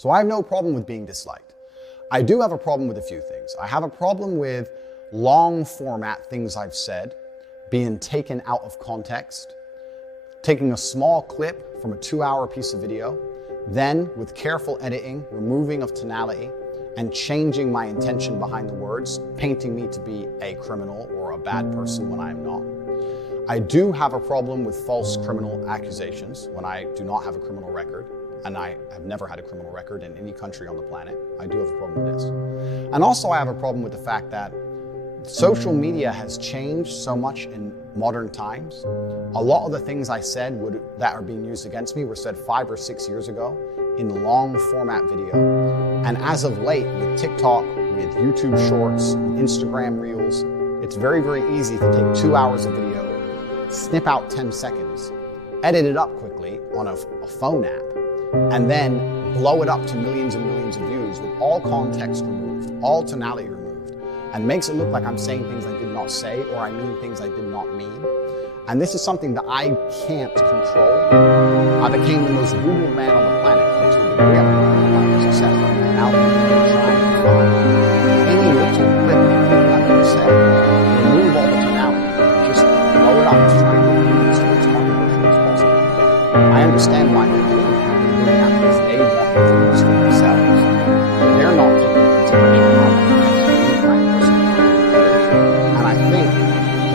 So I have no problem with being disliked. I do have a problem with a few things. I have a problem with long format things I've said being taken out of context, taking a small clip from a 2-hour piece of video, then with careful editing, removing of tonality, and changing my intention behind the words, painting me to be a criminal or a bad person when I am not. I do have a problem with false criminal accusations when I do not have a criminal record, and I have never had a criminal record in any country on the planet. I do have a problem with this. And also I have a problem with the fact that social media has changed so much in modern times. A lot of the things I said that are being used against me were said 5 or 6 years ago in long format video. And as of late, with TikTok, with YouTube Shorts, Instagram Reels, it's very, very easy to take 2 hours of video, snip out 10 seconds, edit it up quickly on a phone app, and then blow it up to millions and millions of views with all context removed, all tonality removed, and makes it look like I'm saying things I did not say or I mean things I did not mean. And this is something that I can't control. I became the most Googled man on the planet until we have a success. Now people are trying to find any little clip that people say, remove all the tonality, just blow it up to try and make it as controversial as possible. I understand why they're doing that. They're doing that because they want the views for themselves. They're not taking into consideration how that affects my personal life. And I think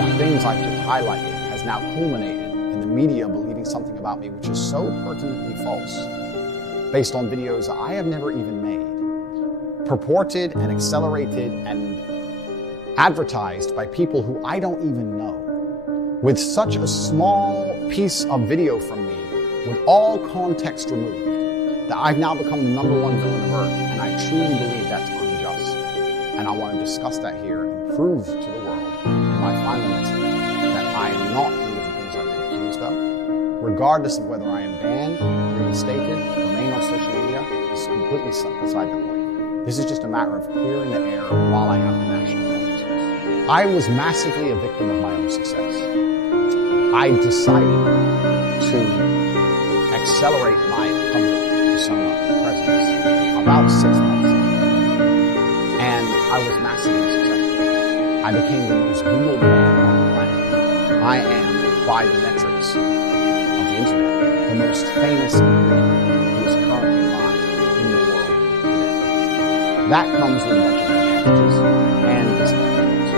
the things I've just highlighted has now culminated in the media believing something about me which is so pertinently false, based on videos that I have never even made, purported and accelerated and advertised by people who I don't even know, with such a small piece of video from me, with all context removed, that I've now become the #1 villain of Earth, and I truly believe that's unjust. And I want to discuss that here and prove to the world in my final message that I am not any of the things I've been accused of, regardless of whether I am banned, reinstated, remain on social media. Is completely beside the point. This is just a matter of clearing the air while I have the national consciousness. I was massively a victim of my own success. I decided to accelerate my public persona presence about 6 months ago. And I was massively successful. I became the most Googled man on the planet. I am, by the metrics of the internet, the most famous individual who is currently alive in the world today. That comes with a bunch of advantages and disadvantages.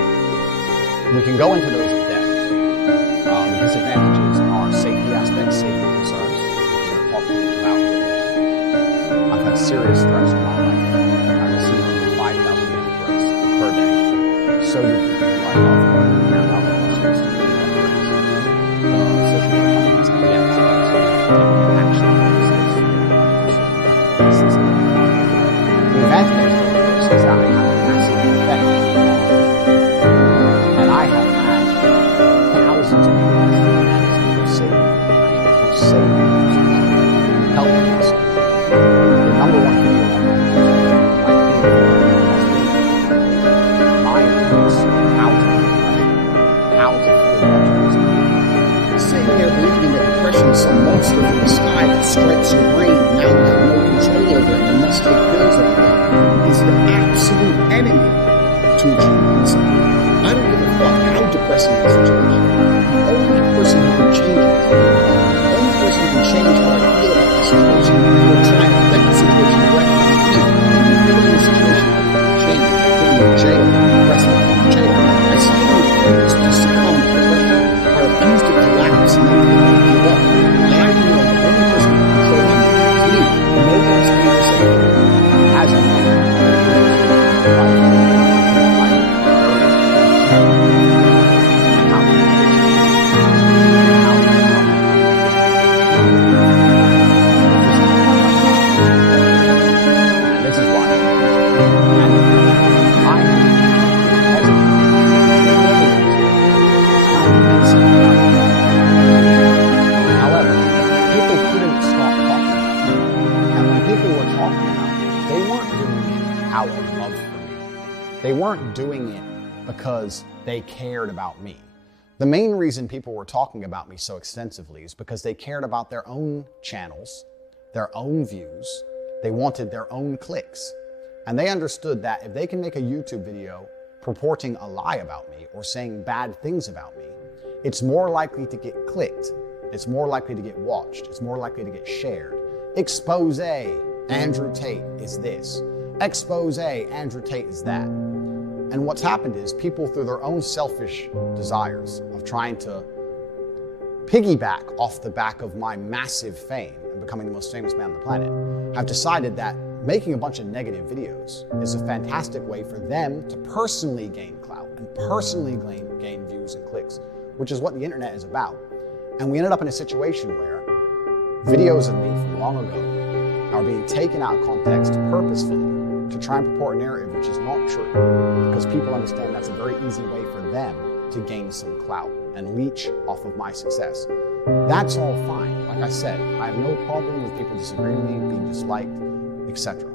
We can go into those in depth. The disadvantages are safety aspects, safety concerns. We're talking about it. I've had serious threats in my life. I receive over 5,000 threats per day. So do people who I love and care about the most threats. Social media companies have yet to take action against this. The advantage of this is that I have a massive effect. And I have had thousands of people who save help us. The #1 video on my advice, how to feel better. Sitting there believing that depression is some monster from the sky that strikes your brain, now you have no control over it, you must take pills every day, is the absolute enemy to achievement. I don't give a fuck how depressing the situation. The only person who can change it, the only person who can change how I feel about the situation, or try and affect the situation directly, is me. And if the situation change, put me in jail, depressing me in jail, I still refuse to succumb to depression. I refuse to collapse and then give up. I know the only person who can control my mind is me. No one's going to say it. As a man, they weren't doing it because they cared about me. The main reason people were talking about me so extensively is because they cared about their own channels, their own views, They wanted their own clicks. And they understood that if they can make a YouTube video purporting a lie about me or saying bad things about me, it's more likely to get clicked. It's more likely to get watched. It's more likely to get shared. Expose, Andrew Tate is this. Expose, Andrew Tate is that. And what's happened is people, through their own selfish desires of trying to piggyback off the back of my massive fame and becoming the most famous man on the planet, have decided that making a bunch of negative videos is a fantastic way for them to personally gain clout and personally gain views and clicks, which is what the internet is about. And we ended up in a situation where videos of me from long ago are being taken out of context purposefully to try and purport a narrative which is not true, because people understand that's a very easy way for them to gain some clout and leech off of my success. That's all fine. Like I said, I have no problem with people disagreeing with me, being disliked, etc.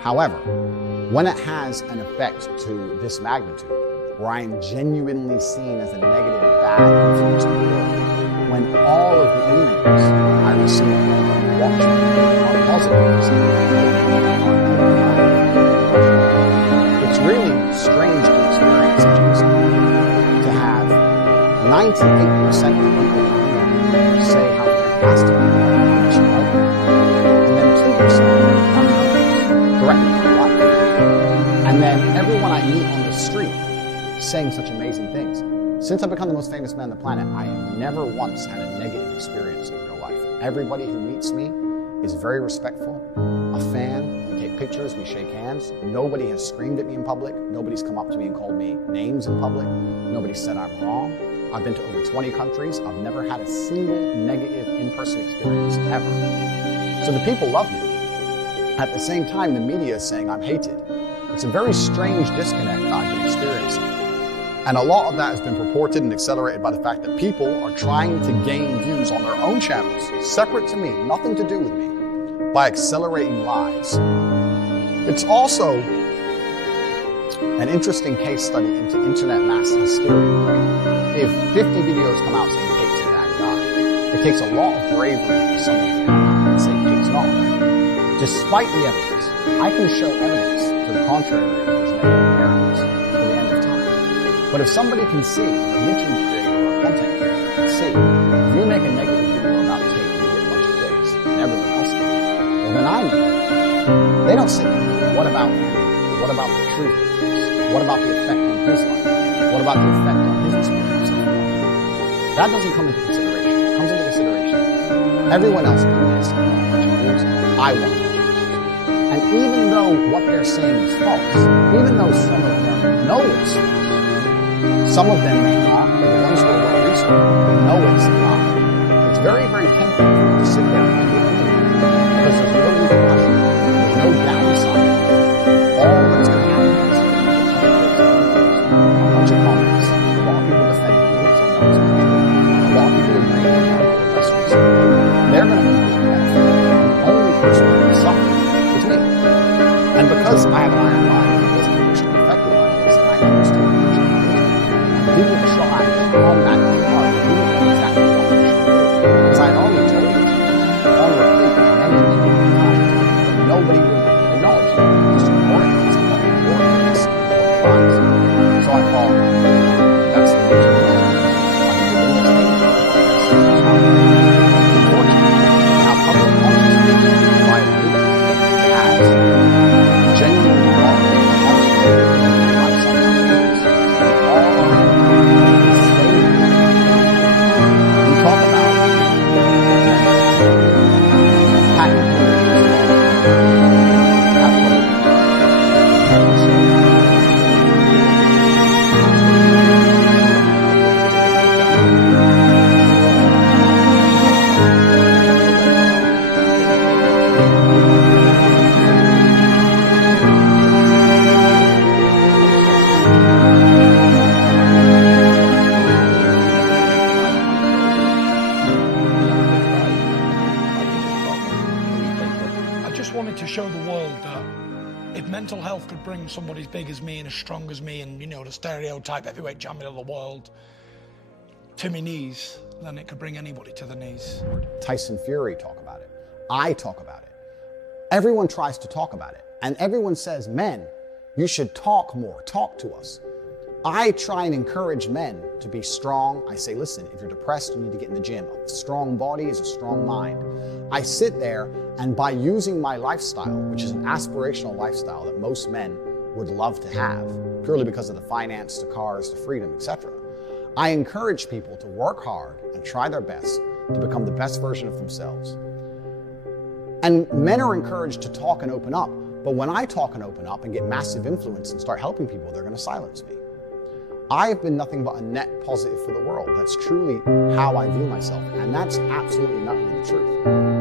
However, when it has an effect to this magnitude, where I am genuinely seen as a negative, bad influence in the world, when all of the emails I receive from watching are positive, it's really strange to experience situations to have 98% of people say how fantastic you are and much you love them, and then 2% are threatening my life. And then everyone I meet on the street saying such amazing things. Since I've become the most famous man on the planet, I have never once had a negative experience in real life. Everybody who meets me is very respectful, a fan, we take pictures, we shake hands. Nobody has screamed at me in public. Nobody's come up to me and called me names in public. Nobody said I'm wrong. I've been to over 20 countries. I've never had a single negative in-person experience ever. So the people love me. At the same time, the media is saying I'm hated. It's a very strange disconnect that I've been experiencing. And a lot of that has been purported and accelerated by the fact that people are trying to gain views on their own channels, separate to me, nothing to do with me, by accelerating lies. It's also an interesting case study into internet mass hysteria, right? If 50 videos come out saying Tate's a bad guy, it takes a lot of bravery for someone to come out and say Tate's not bad. Despite the evidence, I can show evidence to the contrary of these negative narratives to the end of time. But if somebody can see, a YouTube creator or a content creator can see, if you make a negative video about Tate, you get a bunch of clicks, and everyone else can, well then I know. They don't sit there, what about you? What about the truth of this? What about the effect on his life? What about the effect on his experience? That doesn't come into consideration. It comes into consideration. Everyone else can get a bunch of views. I want a bunch of views. And even though what they're saying is false, even though some of them know it's false, some of them may not, but the ones who are well researched know it's not. It's very, very tempting to sit there and do it because there's no repercussion, there's no downside. All that's going to happen is a bunch of comments, a lot of people defending you, a lot of people agreeing with the article press recently. They're going to make that. The only person who will suffer is me. And because I have an iron mind and wasn't emotionally affected by this, and I understood what I should do, I didn't try to combat too hard. I didn't know exactly what I should do. Because I had already told the truth on repeat many, many times. But nobody would acknowledge it. Just ignore it. It's not ignoring it. It's lies. So I thought, that's the way to do it. I can do this thing. Unfortunately, now public consciousness, by the way, has genuinely wrong on some things. All we talk about patent to show the world that if mental health could bring somebody as big as me and as strong as me and, you know, the stereotype heavyweight champion of the world to my knees, then it could bring anybody to the knees. Tyson Fury talk about it. I talk about it. Everyone tries to talk about it. And everyone says, men, you should talk more, talk to us. I try and encourage men to be strong. I say, listen, if you're depressed, you need to get in the gym. A strong body is a strong mind. I sit there, and by using my lifestyle, which is an aspirational lifestyle that most men would love to have, purely because of the finance, the cars, the freedom, etc., I encourage people to work hard and try their best to become the best version of themselves. And men are encouraged to talk and open up. But when I talk and open up and get massive influence and start helping people, they're going to silence me. I have been nothing but a net positive for the world. That's truly how I view myself. And that's absolutely not the truth.